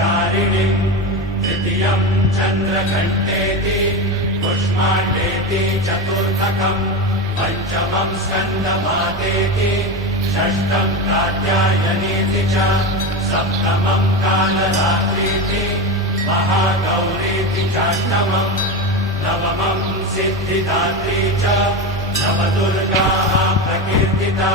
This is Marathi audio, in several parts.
ब्रह्मचारिणीम् तृतीयम् चन्द्रघण्टेति कुष्माण्डेति चतुर्थकम् पञ्चमम् स्कन्दमातेति षष्ठम् कात्यायनीति च सप्तमम् कालरात्रीति महागौरीति चाष्टमम् नवमम् सिद्धिदात्री च नवदुर्गाः प्रकीर्तिता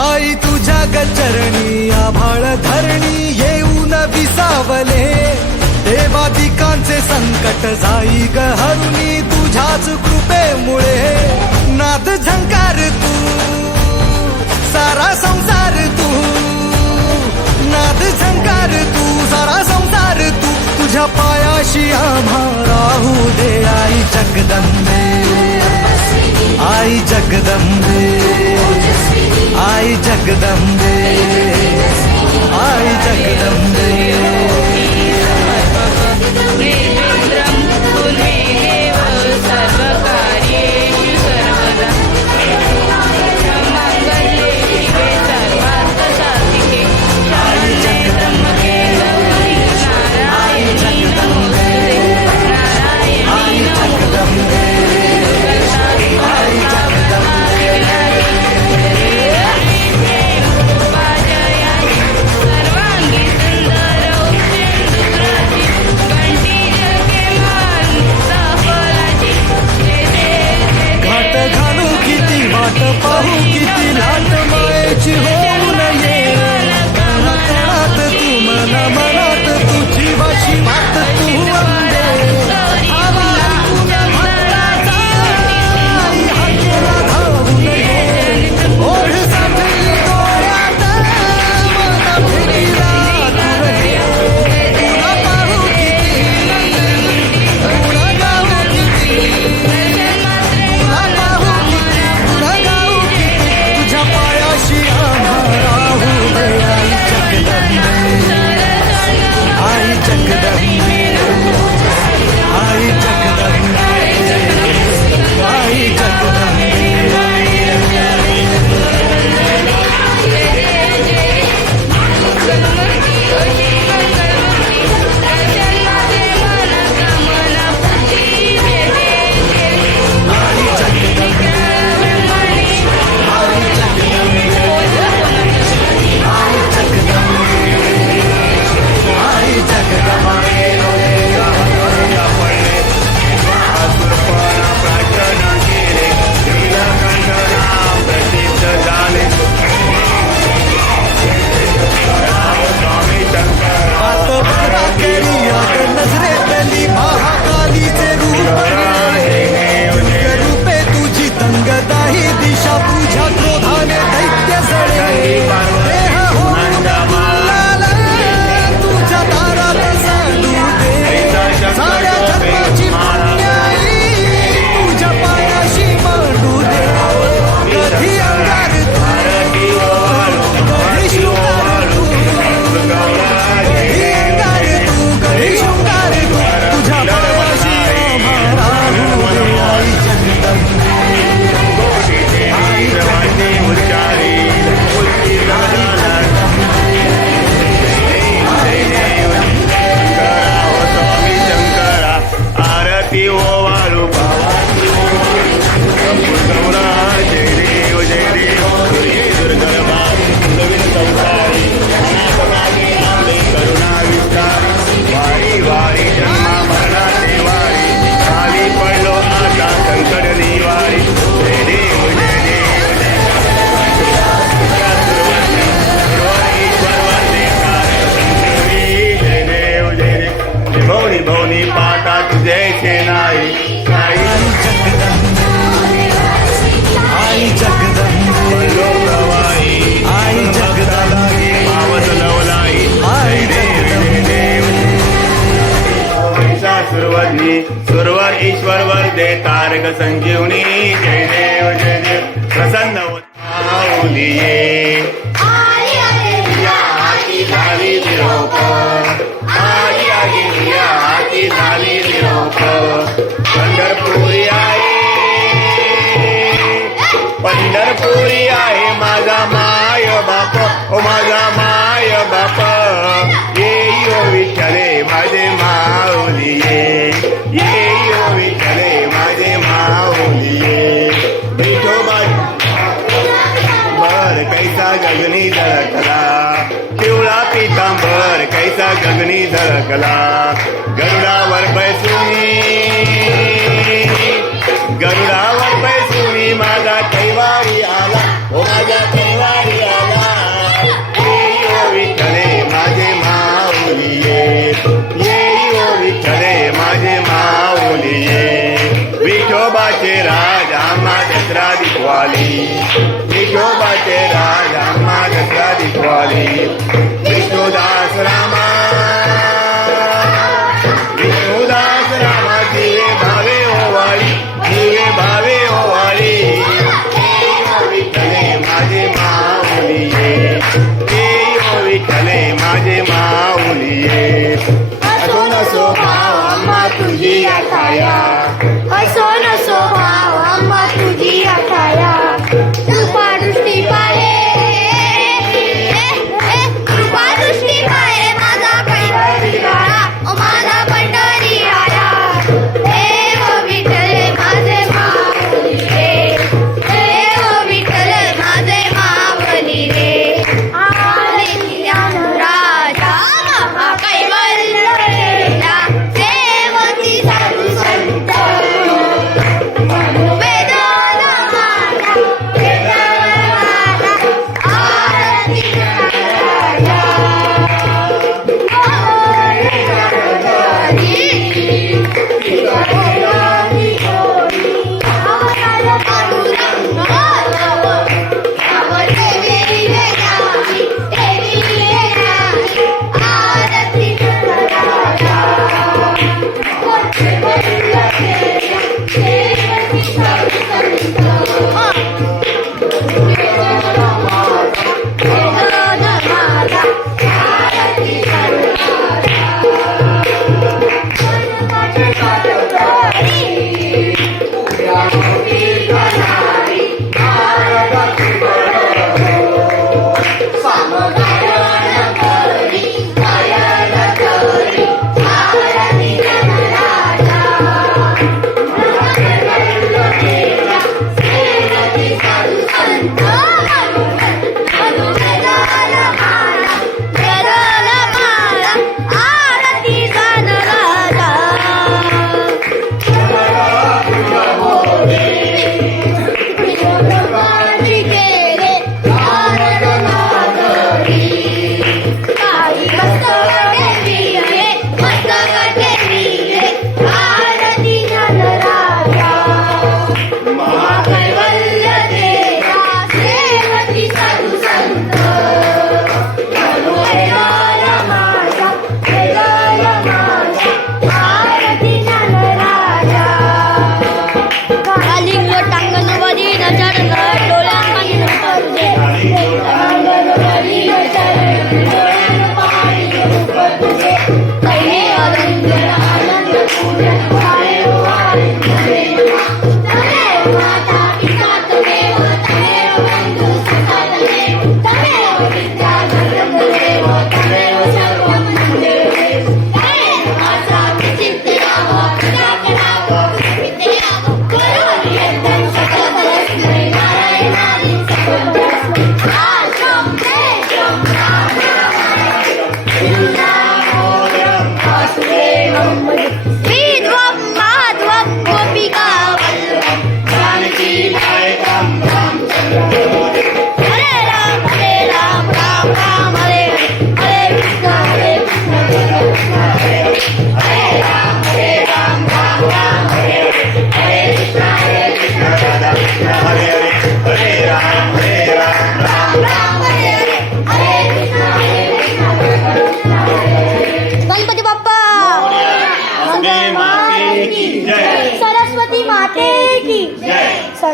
आई तुझ्या गचरणी आभाळ धरणी येऊन विसावले देवादिकांचे संकट जाई ग हरुणी तुझ्याच कृपेमुळे नाद झंकार तू सारा संसार तू नाद झंकार तू सारा संसार तू तुझ्या पायाशी आम्हा राहू दे आई जगदंबे आई जगदंबे आई जगदंबे आई जगदंबे दे तारक संजीवनी जय देव प्रसन्न होत माऊलिये हाती झाली निरोप हाती झाली निरोप पंढरपुरी आहे माझा माय बाप ओ माझा माय बाप येई ओ विठ्ठले माझे माऊलिये येई ओ विठ्ठले माझे माऊलिये विठोबा बर कैसा गगनी झळकला पिवळा पितांबर कैसा गगनी झळकला गरुडावर बैसुनी माझा कैवारी आला ओ माझा कैवारी आला येई ओ विठ्ठले माझे माऊलिये येई ओ विठ्ठले माझे माऊलिये विठोबाचे राज आम्हा दसरा दिखवाली विठोबाचे राज आम्हा दसरा दिखवाली विष्णुदास रामा दिवे भावे ओवाळी दिवे भावे ओवाळी विठ्ठले माझे माऊलिये येई ओ विठ्ठले माझे माऊलिये असो नसो भाव आम्हा तुझी आठाया असो नसो भाव आम्हा तुझी आठाया कृपा दृष्टी पाहे कृपा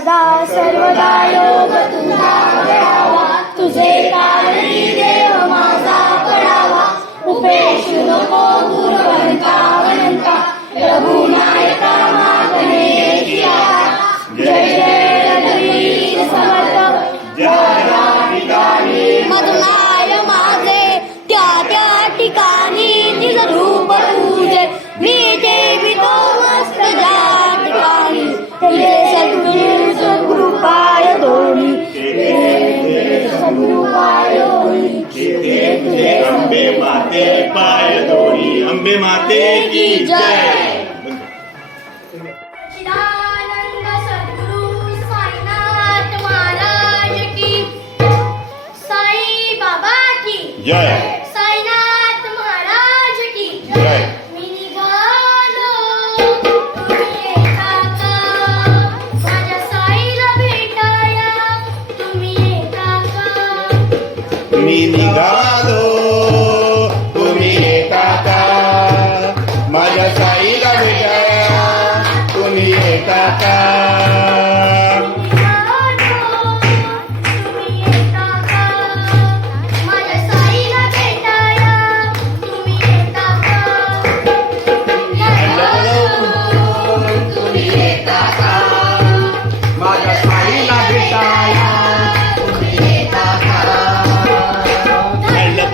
सदा सर्वदा योग तुझा घडावा, तुझे कारणी देव माझा पडावा. उपेक्षू नको गुरुवंता वनंता, रघुनायका मागणे जय जय रघुवीर समर्थ. मधुनाय माझे त्या त्या ठिकाणी निज रूप तुझे, मी जेवितो मस्त ज्या ठिकाणी. हे सद्गुरु सद्गुरुपाय दोन्ही, सद्गुरुपाय दोन्ही. अंबे माते पाय दोरी, अंबे माते की जय. चिदानंद सद्गुरु साईनाथ महाराज की, साई बाबा की जय. साईनाथ महाराज की जय. मी निघालो तुम्ही येता का, माझ्या साईला भेटाया तुम्ही येता का. मी निघालो तुम्ही येता का, माझ्या साईला भेटाया तुम्ही येता का. निघालो तुम्ही येता का, माझ्या साईला भेटाया तुम्ही येता का. निघालो तुम्ही येता का, माझ्या साईला भेटाया हॅलो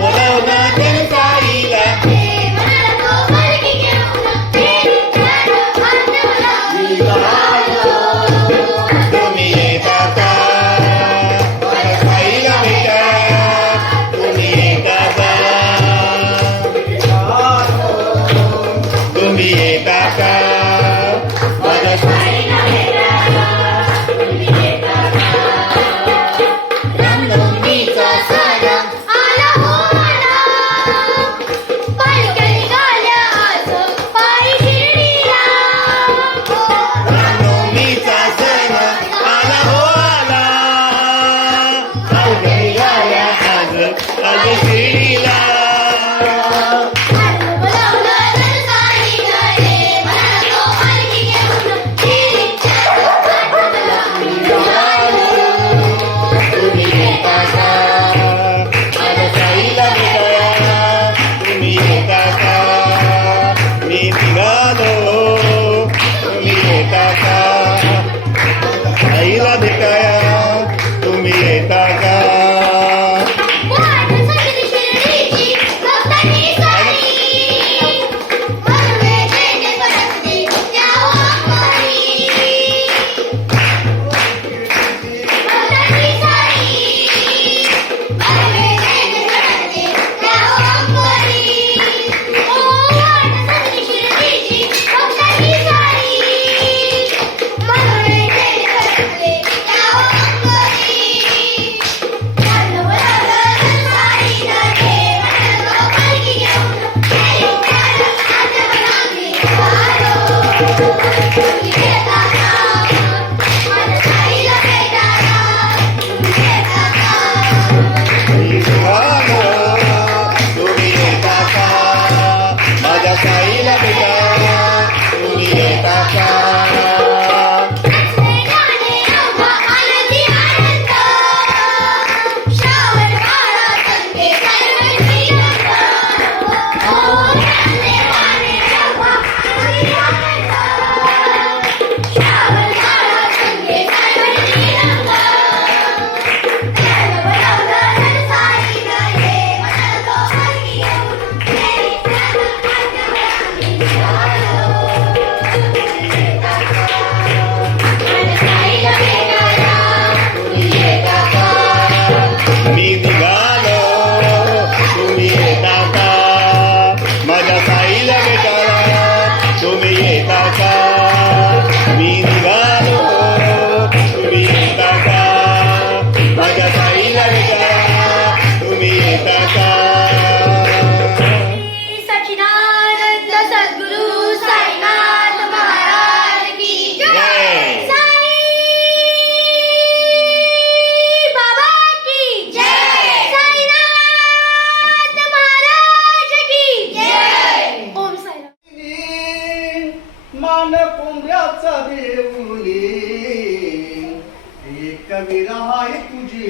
विराई तुझी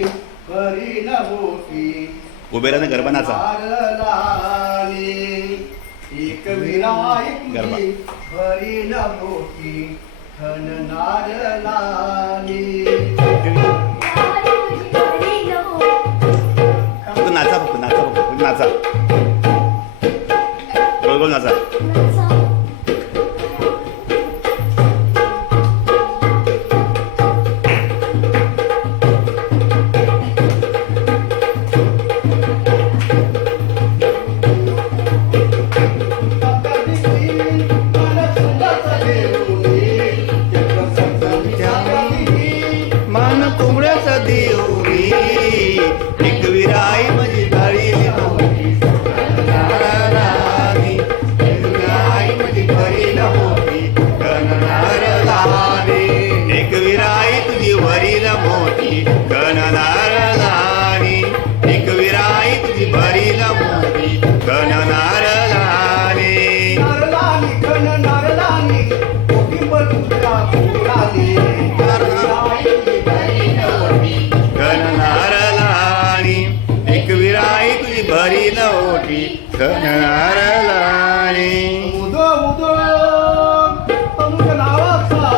करी नभोती उभे राहणं गरबा नाचा नारलानी एक विराई गरबा. तुझी करी नभोती धन नारलानी फक्त नाचा फक्त नाचा गोल गोल नाचा मान कोंबड्याचा देऊरी एक विराई माझी भारी नव्हती नारळानी एक विराई माझी भारी नव्हती नारळानी एक विराई तुझी भरील मोठी नारळानी एक विराई तुझी भरील मोठी नारळानी नारलानी घन नारलानी कोटी बलुच्या फुलानी नारळानी एक विराई तुझी भरी नव्हती नारळानी उदो उदो तुमच्या नावाचा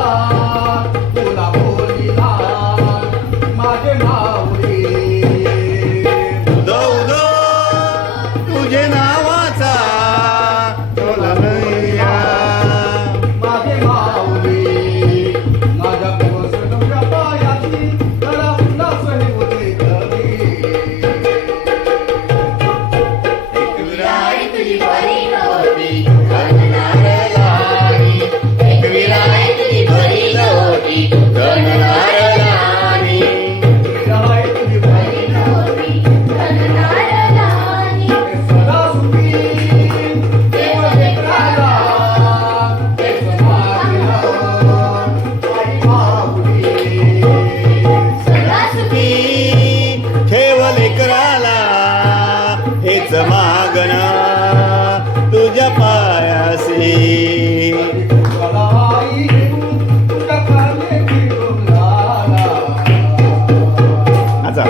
तुला बोलिला माझे माऊली उदो उदो तुझे नावाचा तुला मैया. माझे माऊली माझ्या तुझ्या पायाची जरा उल्हास हे होते कधी एक विराई तुझी भरी नव्हती नारळानी एक विराई तुझी भरी नव्हती नारळानी विराई तुझी भरी सदा सुखी देव लेकराला ते समाधीला आई माऊली सुखी ठेव लेकराला हेच मागण तुझ्या पायासी मला आई तुझ्या काने फिरून लाला अच्छा